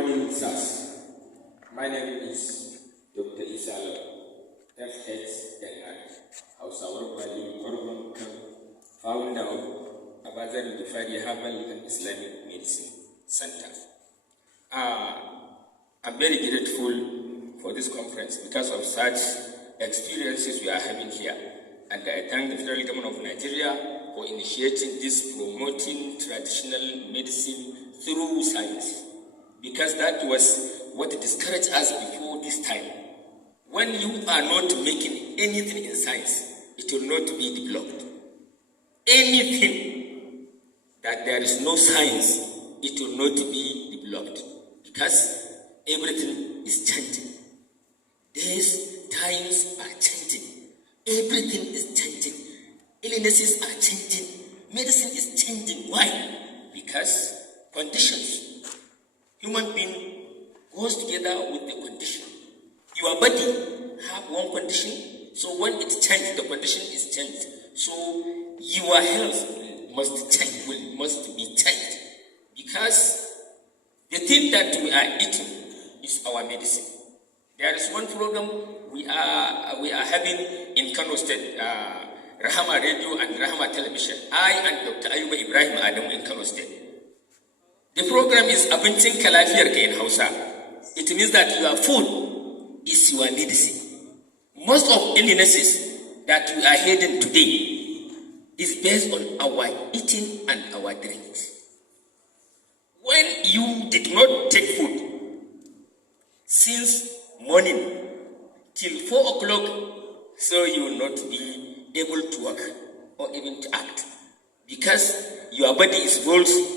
morning, sirs. My name is Dr. Isalo, FHLR, Hausawar Bali, Urban Camp, founder of Zarrilgifari Herbal and Islamic Medicine Center. I'm very grateful for this conference because of such experiences we are having here. And I thank the federal government of Nigeria for initiating this promoting traditional medicine through science. Because that was what discouraged us before this time. When you are not making anything in science, it will not be developed. Anything that there is no science, it will not be developed. Because everything is changing. Days, times are changing. Everything is changing. Illnesses are changing. Medicine is changing. Why? Because conditions. Human being goes together with the condition. Your body have one condition, so when it changes, the condition is changed. So your health must change, must be changed. Because the thing that we are eating is our medicine. There is one program we are having in Kano State, Rahama Radio and Rahama Television. I and Dr. Ayuba Ibrahim Adam in Kano State. The program is Abincin Kalafiyar in Hausa. It means that your food is your medicine. Most of illnesses that we are hearing today is based on our eating and our drinks. When you did not take food since morning till 4 o'clock, so you will not be able to work or even to act, because your body is forced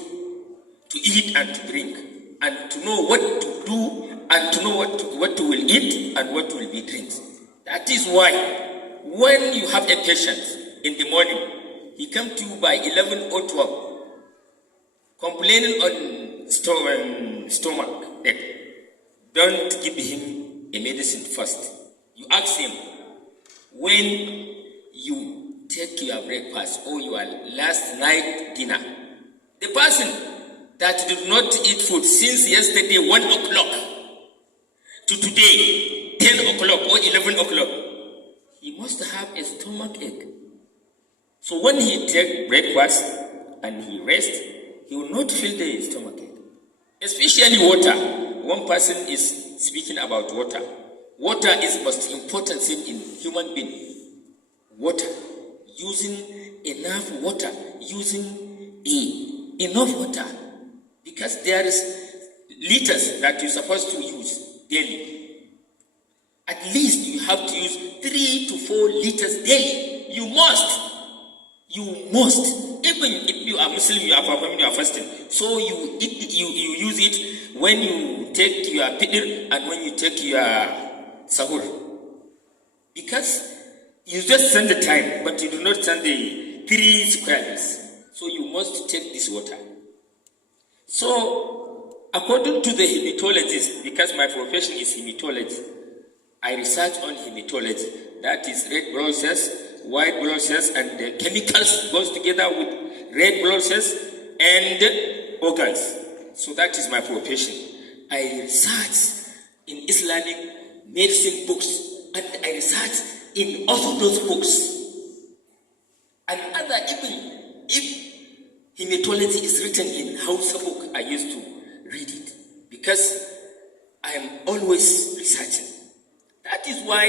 to eat and to drink, and to know what to do, and to know what to will eat and what will be drinks. That is why when you have a patient in the morning, he comes to you by 11 or 12, complaining on stomach ache. Don't give him a medicine first. You ask him, when you take your breakfast or your last night dinner, the person that did not eat food since yesterday 1 o'clock to today 10 o'clock or 11 o'clock, he must have a stomach ache. So when he takes breakfast and he rests, he will not feel the stomach ache. Especially water. One person is speaking about water. Water is the most important thing in human being. Water. Using enough water. Using enough water. Because there is liters that you're supposed to use daily. At least you have to use 3 to 4 liters daily. You must. Even if you are Muslim, you are performing your fasting. So you use it when you take your fitr and when you take your sahur. Because you just send the time, but you do not send the 3 squares. So you must take this water. So, according to the hematologist, because my profession is hematology, I research on hematology. That is red blood cells, white blood cells, and the chemicals goes together with red blood cells and organs. So that is my profession. I research in Islamic medicine books, and I research in Orthodox books. And other, even if hematology is written in Hausa book, I used to read it because I am always researching. That is why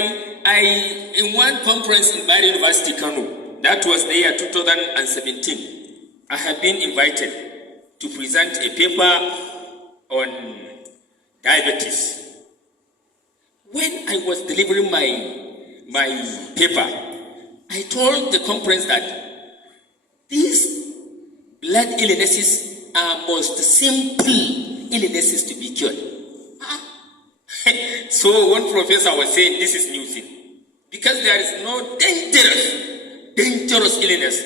in one conference in Bayero University, Kano, that was the year 2017, I have been invited to present a paper on diabetes. When I was delivering my paper, I told the conference that these blood illnesses are most simple illnesses to be cured. So one professor was saying this is new thing. Because there is no dangerous illness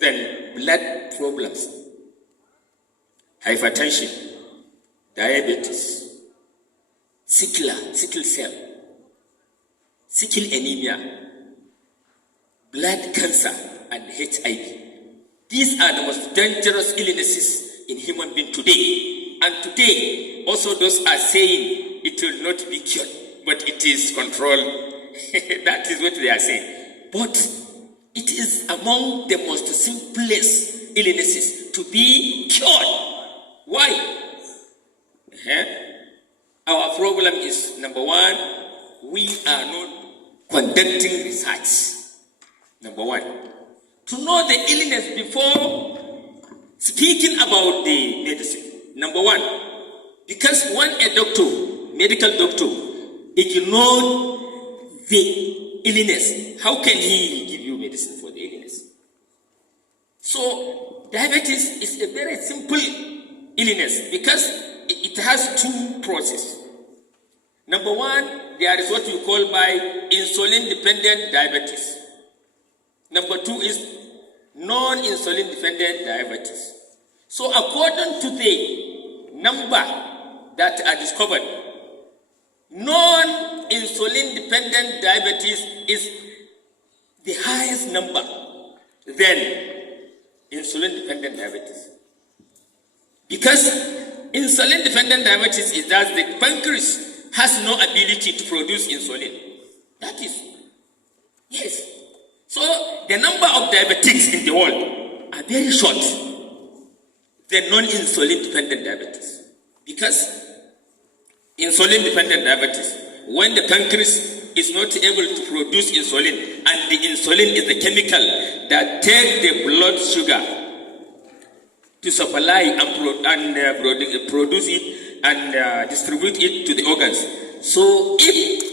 than blood problems. Hypertension, diabetes, sickle cell, sickle anemia, blood cancer, and HIV. These are the most dangerous illnesses in human being today. And today, also those are saying it will not be cured, but it is controlled. That is what they are saying. But it is among the most simplest illnesses to be cured. Why? Our problem is, number one, we are not conducting research. Number one, to know the illness before speaking about the medicine. Number one, because when a doctor, medical doctor, ignores the illness, how can he give you medicine for the illness? So, diabetes is a very simple illness because it has two processes. Number one, there is what we call by insulin-dependent diabetes. Number two is non-insulin dependent diabetes. So according to the number that are discovered, non-insulin dependent diabetes is the highest number than insulin dependent diabetes. Because insulin dependent diabetes is that the pancreas has no ability to produce insulin. That is, yes. So the number of diabetics in the world are very short than non-insulin dependent diabetes. Because insulin dependent diabetes, when the pancreas is not able to produce insulin, and the insulin is the chemical that takes the blood sugar to supply and produce it and distribute it to the organs. So if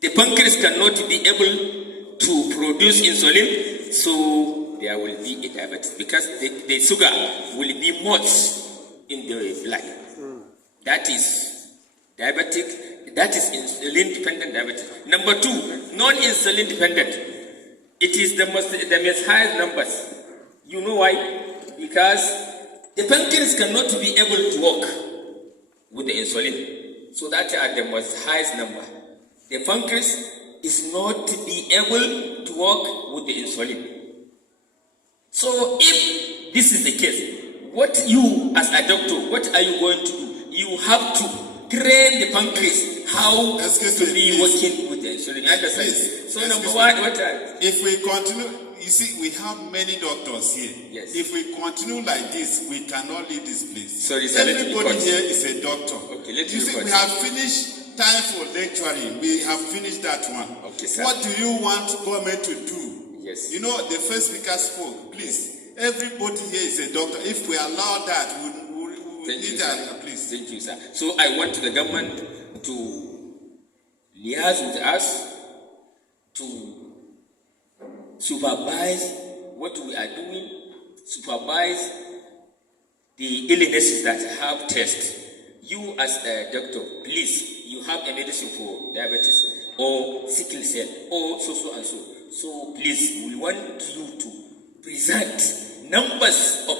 the pancreas cannot be able to produce insulin, so there will be a diabetes because the sugar will be much in the blood. That is diabetic, that is insulin dependent diabetes. Number two, non-insulin dependent. It is the most highest numbers. You know why? Because the pancreas cannot be able to work with the insulin. So that are the most highest number. The pancreas is not to be able to work with the insulin. So if this is the case, what you as a doctor, what are you going to do? You have to train the pancreas how to be working with the insulin. You understand? So number one, if we continue, you see, we have many doctors here. Yes. If we continue like this, we cannot leave this place. Sorry, everybody here is a doctor. Okay, you see, we have finished time for lecturing. We have finished that one. Okay, sir. What do you want government to do? Yes. You know, the first speaker spoke. Please, everybody here is a doctor. If we allow that, we need that. Please. Thank you, sir. So I want the government to liaise with us to supervise what we are doing, supervise the illnesses that have test. You as a doctor, please, you have a medicine for diabetes or sickle cell or so and so. So please, we want you to present numbers of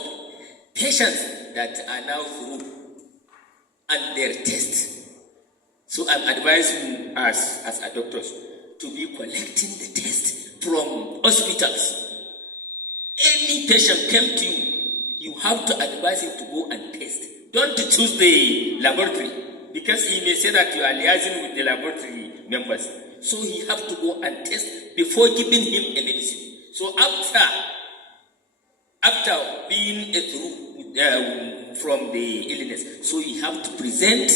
patients that are now through and their tests. So I'm advising us as a doctors to be collecting the test from hospitals. Any patient came to you, you have to advise him to go and test. Don't choose the laboratory because he may say that you are liaising with the laboratory members. So he have to go and test before giving him a medicine. So after being through from the illness, so you have to present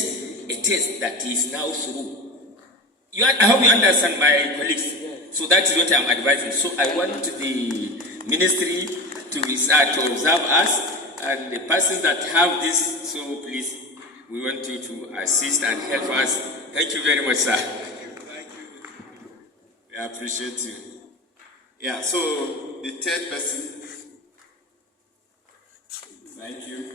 a test that is now through. I hope you understand, my colleagues. So that is what I'm advising. So I want the ministry to observe us and the persons that have this. So please, we want you to assist and help us. Thank you very much, sir. Thank you. I appreciate you. Yeah, so the third person. Thank you.